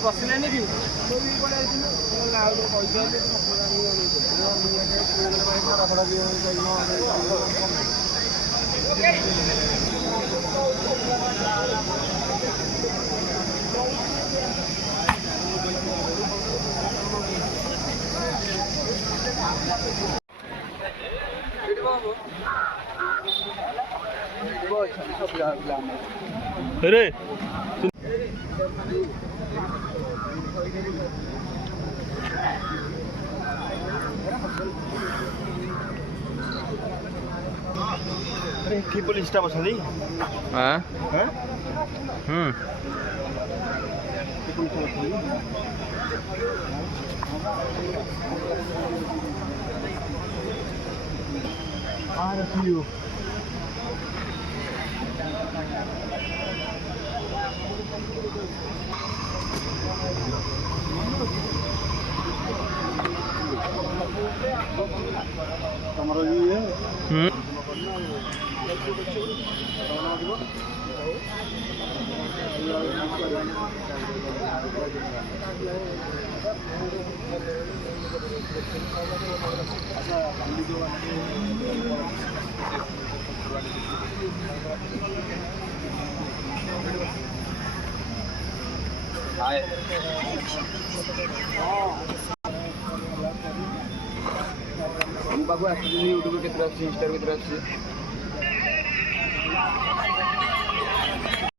ବସିଲେନି କି अरे पुलिस स्टाफ अछंदी हां हैं RFU तमरो ये बाबू यूट्यूब के तरफ से इंस्टा की तरफ से